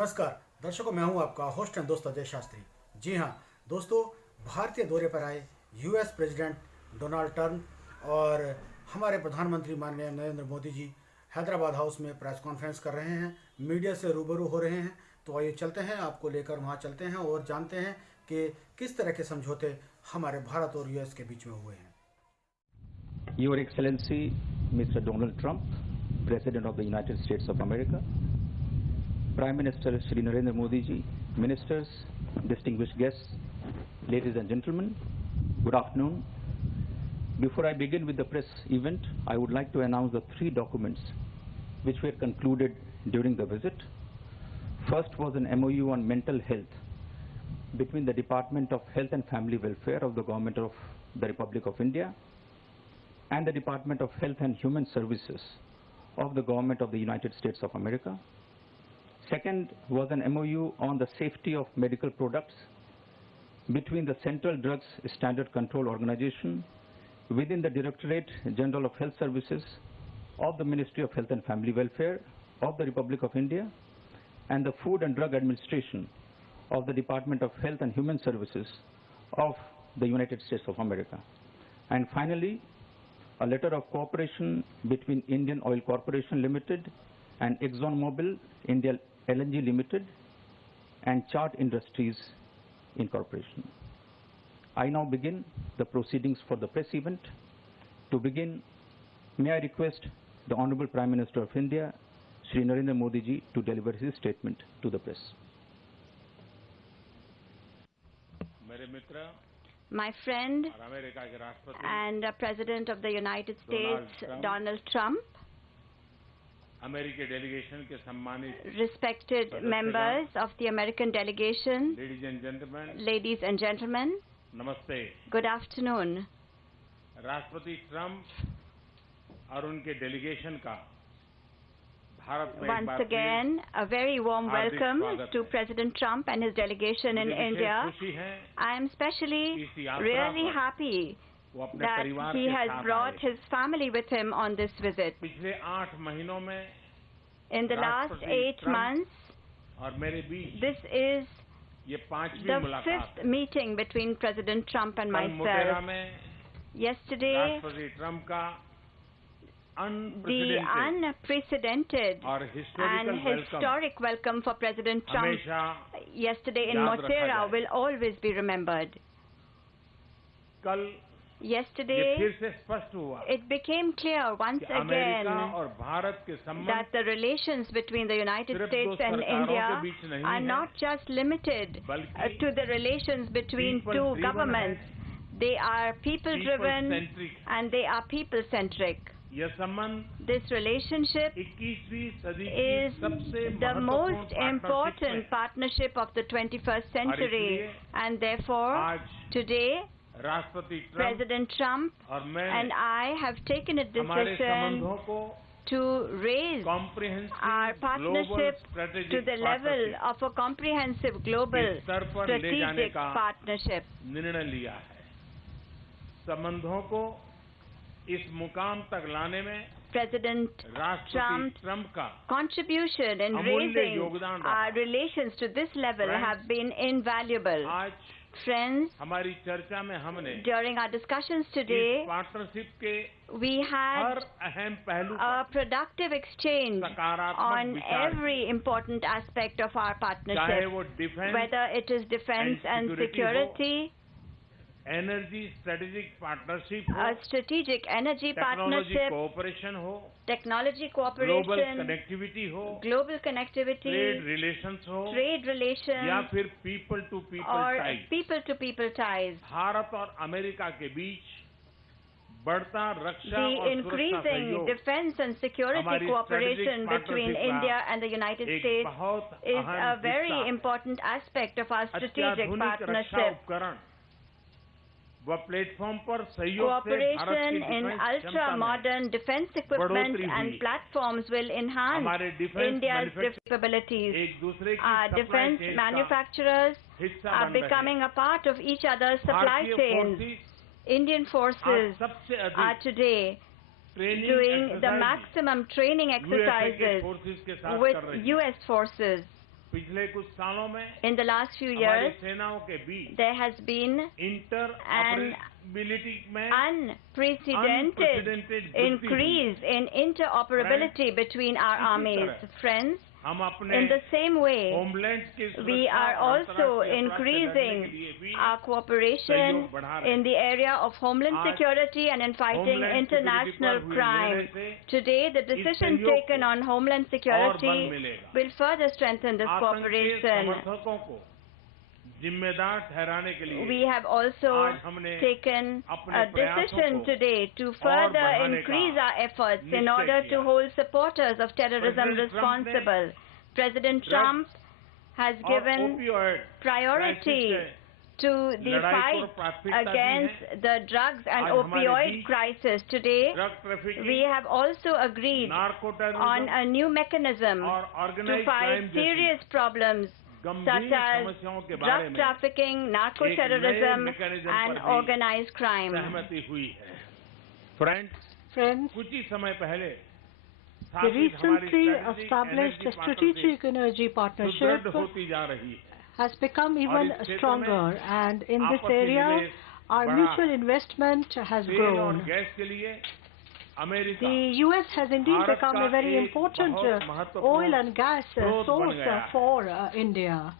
नमस्कार दर्शकों, मैं हूं आपका होस्ट एंड दोस्त अजय शास्त्री। जी हां दोस्तों, भारतीय दौरे पर आए यूएस प्रेसिडेंट डोनाल्ड ट्रंप और हमारे प्रधानमंत्री माननीय नरेंद्र मोदी जी हैदराबाद हाउस में प्रेस कॉन्फ्रेंस कर रहे हैं, मीडिया से रूबरू हो रहे हैं। तो आइए चलते हैं, आपको लेकर वहां चलते हैं और जानते हैं कि किस तरह के समझौते हमारे भारत और यूएस के बीच में हुए हैं। Your Excellency, Mr. Donald Trump, President of the United States of America, Prime Minister Shri Narendra Modi ji, Ministers, distinguished guests, ladies and gentlemen, good afternoon. Before I begin with the press event, I would like to announce the 3 documents which were concluded during the visit. First was an MOU on mental health between the Department of Health and Family Welfare of the Government of the Republic of India and the Department of Health and Human Services of the Government of the United States of America. Second was an MOU on the safety of medical products between the Central Drugs Standard Control Organization within the Directorate General of Health Services of the Ministry of Health and Family Welfare of the Republic of India and the Food and Drug Administration of the Department of Health and Human Services of the United States of America. And finally, a letter of cooperation between Indian Oil Corporation Limited and ExxonMobil India LNG Limited and Chart Industries Incorporation. I now begin the proceedings for the press event. To begin, may I request the Honorable Prime Minister of India, Shri Narendra Modi ji, to deliver his statement to the press. My friend and President of the United States, Donald Trump, respected members of the American delegation, ladies and gentlemen, नमस्ते। good afternoon. राष्ट्रपति Trump और उनके delegation का भारत में Once again, a very warm welcome to President Trump and his delegation in India. I am especially really happy that he has brought his family with him on this visit. पिछले 8 महीनों में In the last 8 months, this is the 5th meeting between President Trump and myself. Yesterday, the unprecedented and historic welcome for President Trump yesterday in Motera will always be remembered. Yesterday, it became clear once again that the relations between the United States and India are not just limited to the relations between 2 governments. They are people-driven and they are people-centric. This relationship is the most important partnership of the 21st century, and therefore, today, President Trump and I have taken a decision to raise our partnership to the level of a comprehensive global strategic partnership. President Trump's contribution in raising our relations to this level have been invaluable. Friends, during our discussions today, we had a productive exchange on every important aspect of our partnership, whether it is defense and security, energy strategic partnership, a strategic energy partnership, technology cooperation, global connectivity, trade relations, या फिर people to people or ties. people to people ties. Bharat और America के बीच बढ़ता रक्षा The और सुरक्षा increasing सहयोग defense and security cooperation between India and the United States is a very important aspect of our strategic partnership. Cooperation in ultra-modern defense equipment and platforms will enhance India's capabilities. Our defense manufacturers are becoming a part of each other's supply chains. Indian forces are today doing the maximum training exercises with US forces. In the last few years, there has been an unprecedented increase in interoperability between our armies. Friends, in the same way, we are also increasing our cooperation in the area of homeland security and in fighting international crime. Today, the decision taken on homeland security will further strengthen this cooperation. We have also taken a decision today to further increase our efforts in order to hold supporters of terrorism responsible. President Trump has given priority to the fight against the drugs and opioid crisis. Today, we have also agreed on a new mechanism to fight serious problems such as drug trafficking, narco-terrorism, and organized crime. Friends, the recently established strategic energy partnership has become even stronger, and in this area, our mutual investment has grown. The U.S. has indeed become a very important oil and gas source for India.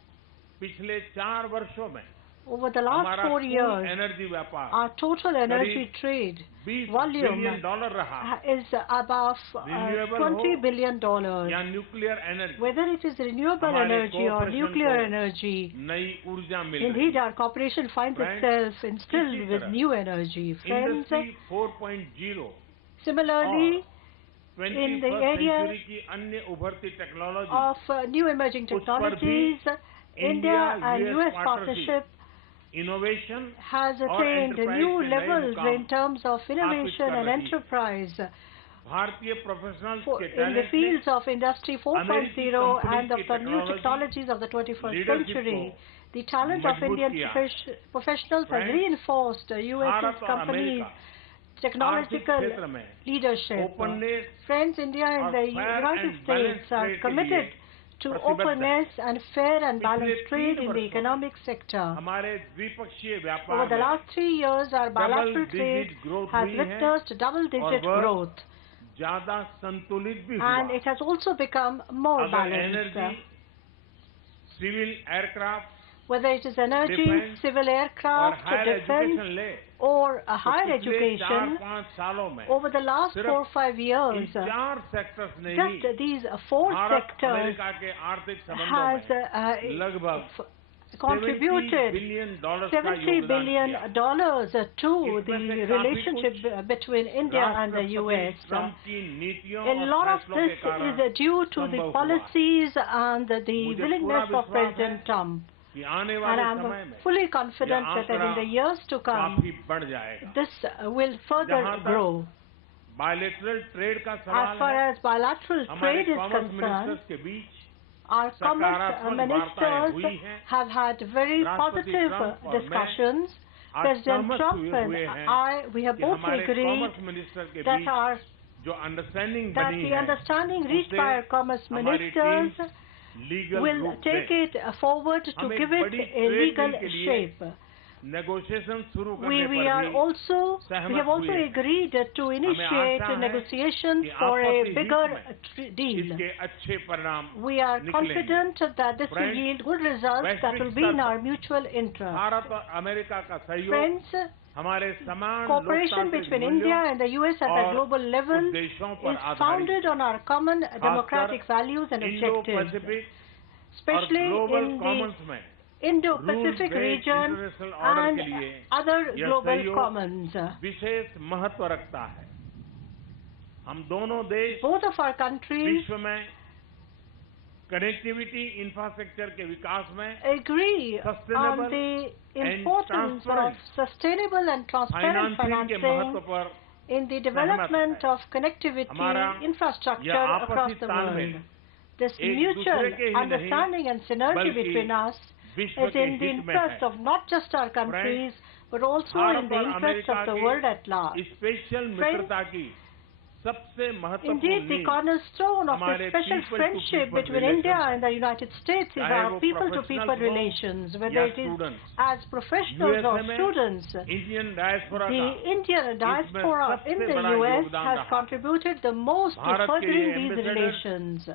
Over the last 4 years, our total energy trade volume is above $20 billion. Whether it is renewable energy or nuclear energy, indeed our cooperation finds itself instilled with new energy. Friends, similarly, in the area of new emerging technologies, India and U.S. partnership has attained new levels in terms of innovation and enterprise in the fields of Industry 4.0 and of the new technologies of the 21st century. The talent of Indian professionals has reinforced U.S. companies' technological leadership. Friends, India and the United States are committed to openness and fair and balanced trade in the economic sector. Over the last 3 years, our bilateral trade has witnessed double-digit growth, and it has also become more balanced. Whether it is energy, civil aircraft, defense, or higher education, over the last 4 or 5 years, just these 4 sectors has contributed $70 billion to the relationship between India and the U.S. A lot of this is due to the policies and the willingness of President Trump. And I am fully confident that in the years to come, this will further grow. As far as bilateral trade is concerned, our commerce ministers have had very positive discussions. President Trump and we have both agreed that the understanding reached by our commerce ministers will take it forward to give it a legal shape. We have also agreed to initiate negotiations for a bigger deal. We are confident that this will yield good results that will be in our mutual interest. Friends, cooperation between India and the U.S. at a global level is founded on our common democratic values and objectives, especially in the Indo-Pacific region and other global commons. Both of our countries agree on the importance of sustainable and transparent financing in the development of connectivity infrastructure across the world. This mutual understanding and synergy between us is in the interest of not just our countries, but also in the interest of the world at large. Friends, Indeed, the cornerstone of the special friendship between India and the United States is our people-to-people relations, whether it is as professionals or students. The Indian diaspora in the U.S. has contributed the most to furthering these relations.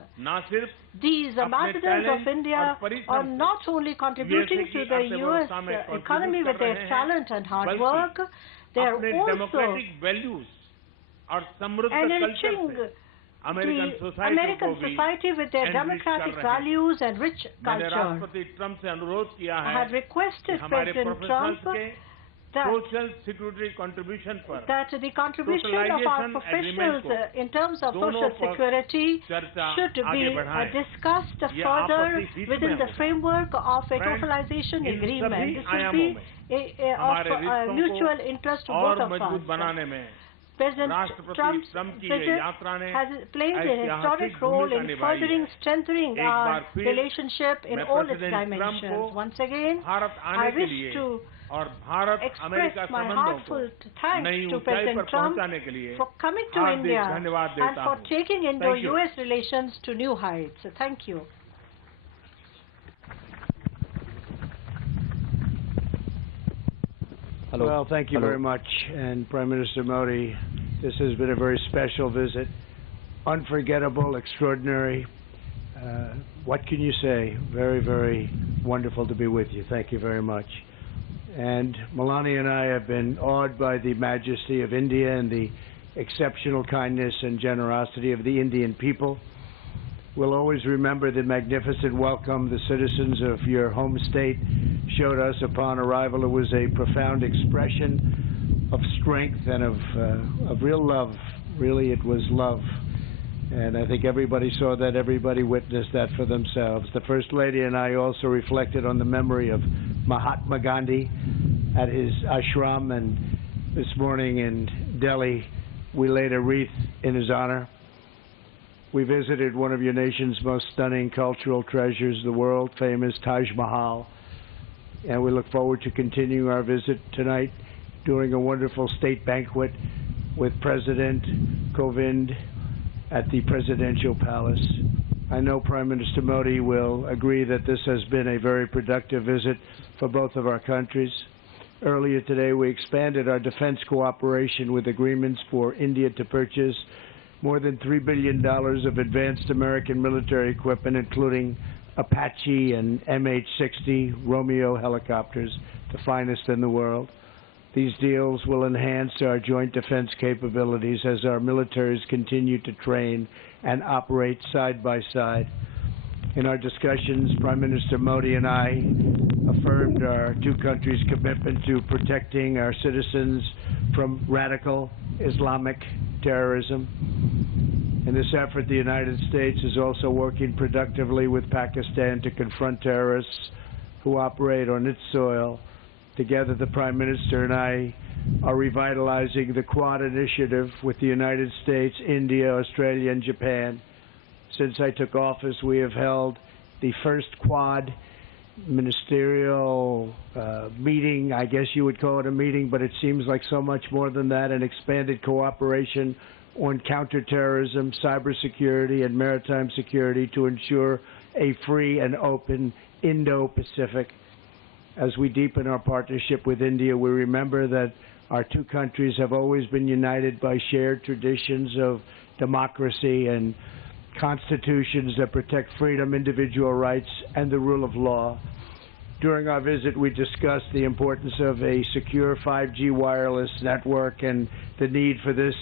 These ambassadors of India are not only contributing to the U.S. economy with their talent and hard work, they are also enriching the American society with their democratic values and rich culture. I had requested President Trump that the contribution of our professionals in terms of social security should be discussed further within the framework of a totalization agreement. This will be of mutual interest to both of us. President Trump's visit has played a historic role in furthering, strengthening our relationship in all its dimensions. Once again, I wish to express my heartfelt thanks to President Trump for coming to India and for taking Indo-US relations to new heights. Thank you. Hello. Well, thank you very much. And Prime Minister Modi, this has been a very special visit. Unforgettable, extraordinary. What can you say? Very, very wonderful to be with you. Thank you very much. And Melania and I have been awed by the majesty of India and the exceptional kindness and generosity of the Indian people. We'll always remember the magnificent welcome the citizens of your home state showed us upon arrival. It was a profound expression of strength and of real love. Really, it was love. And I think everybody saw that, everybody witnessed that for themselves. The First Lady and I also reflected on the memory of Mahatma Gandhi at his ashram, and this morning in Delhi we laid a wreath in his honor. We visited one of your nation's most stunning cultural treasures, the world-famous Taj Mahal, and we look forward to continuing our visit tonight during a wonderful state banquet with President Kovind at the Presidential Palace. I know Prime Minister Modi will agree that this has been a very productive visit for both of our countries. Earlier today, we expanded our defense cooperation with agreements for India to purchase more than $3 billion of advanced American military equipment, including Apache and MH-60 Romeo helicopters, the finest in the world. These deals will enhance our joint defense capabilities as our militaries continue to train and operate side by side. In our discussions, Prime Minister Modi and I affirmed our two countries' commitment to protecting our citizens from radical Islamic terrorism. In this effort, the United States is also working productively with Pakistan to confront terrorists who operate on its soil. Together, the Prime Minister and I are revitalizing the Quad initiative with the United States, India, Australia, and Japan. Since I took office, we have held the first Quad ministerial meeting. I guess you would call it a meeting, but it seems like so much more than that, an expanded cooperation on counterterrorism, cybersecurity, and maritime security to ensure a free and open Indo-Pacific. As we deepen our partnership with India, we remember that our two countries have always been united by shared traditions of democracy and constitutions that protect freedom, individual rights, and the rule of law. During our visit, we discussed the importance of a secure 5G wireless network and the need for this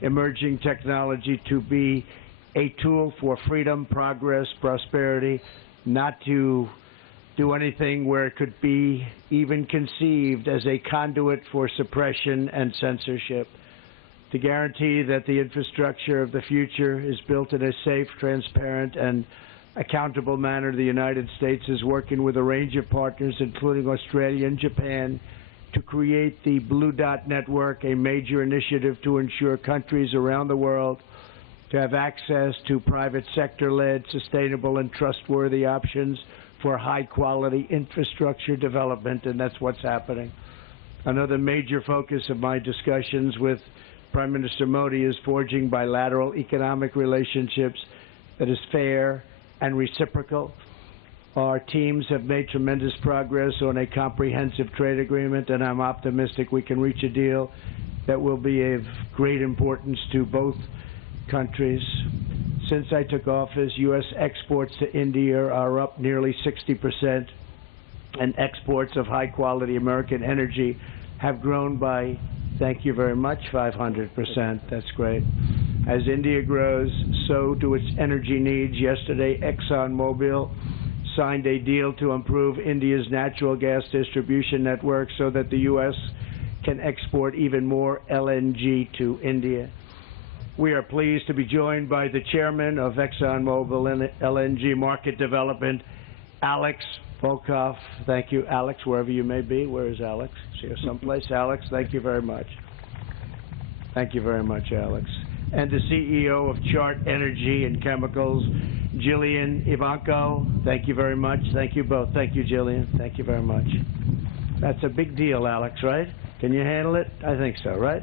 emerging technology to be a tool for freedom, progress, prosperity, not to do anything where it could be even conceived as a conduit for suppression and censorship. To guarantee that the infrastructure of the future is built in a safe, transparent, and accountable manner, the United States is working with a range of partners, including Australia and Japan, to create the Blue Dot Network, a major initiative to ensure countries around the world to have access to private sector-led, sustainable, and trustworthy options for high-quality infrastructure development, and that's what's happening. Another major focus of my discussions with Prime Minister Modi is forging bilateral economic relationships that is fair and reciprocal. Our teams have made tremendous progress on a comprehensive trade agreement, and I'm optimistic we can reach a deal that will be of great importance to both countries. Since I took office, U.S. exports to India are up nearly 60%, and exports of high-quality American energy have grown by, thank you very much, 500%. That's great. As India grows, so do its energy needs. Yesterday, ExxonMobil signed a deal to improve India's natural gas distribution network so that the U.S. can export even more LNG to India. We are pleased to be joined by the chairman of ExxonMobil LNG Market Development, Alex Volkov. Thank you, Alex, wherever you may be. Where is Alex? Is here someplace? Alex, thank you very much. Thank you very much, Alex. And the CEO of Chart Energy and Chemicals, Jillian Ivanko. Thank you very much. Thank you both. Thank you, Jillian. Thank you very much. That's a big deal, Alex, right? Can you handle it? I think so, right?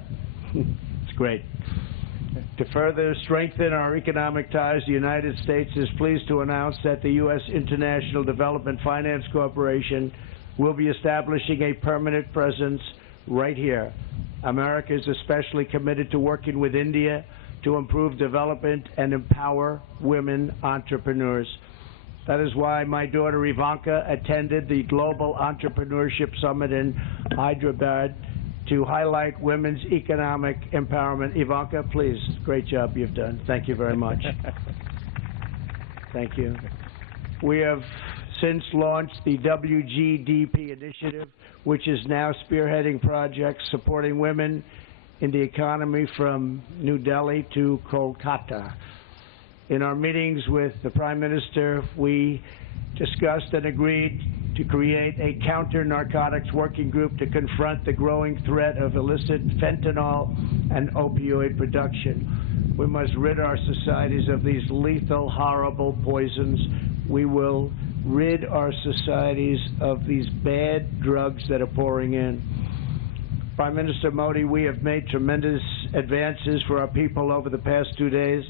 It's great. To further strengthen our economic ties, the United States is pleased to announce that the U.S. International Development Finance Corporation will be establishing a permanent presence right here. America is especially committed to working with India to improve development and empower women entrepreneurs. That is why my daughter Ivanka attended the Global Entrepreneurship Summit in Hyderabad to highlight women's economic empowerment. Ivanka, please, great job you've done. Thank you very much. Thank you. We have since launched the WGDP initiative, which is now spearheading projects supporting women in the economy from New Delhi to Kolkata. In our meetings with the Prime Minister, we discussed and agreed to create a counter-narcotics working group to confront the growing threat of illicit fentanyl and opioid production. We must rid our societies of these lethal, horrible poisons. We will rid our societies of these bad drugs that are pouring in. Prime Minister Modi, we have made tremendous advances for our people over the past 2 days,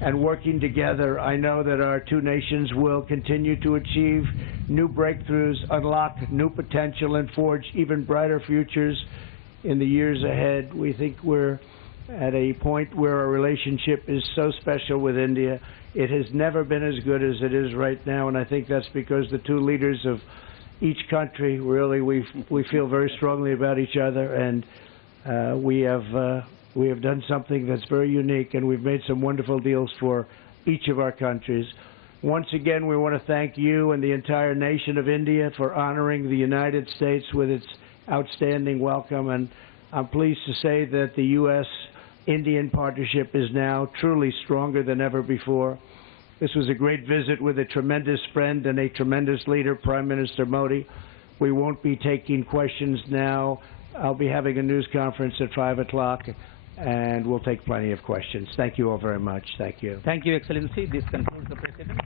and working together, I know that our two nations will continue to achieve new breakthroughs, unlock new potential, and forge even brighter futures in the years ahead. We think we're at a point where our relationship is so special with India. It has never been as good as it is right now, and I think that's because the two leaders of each country, really, we feel very strongly about each other, and we have done something that's very unique, and we've made some wonderful deals for each of our countries. Once again, we want to thank you and the entire nation of India for honoring the United States with its outstanding welcome, and I'm pleased to say that the U.S.-Indian partnership is now truly stronger than ever before. This was a great visit with a tremendous friend and a tremendous leader, Prime Minister Modi. We won't be taking questions now. I'll be having a news conference at 5 o'clock, and we'll take plenty of questions. Thank you all very much. Thank you. Thank you, Excellency. This concludes the President.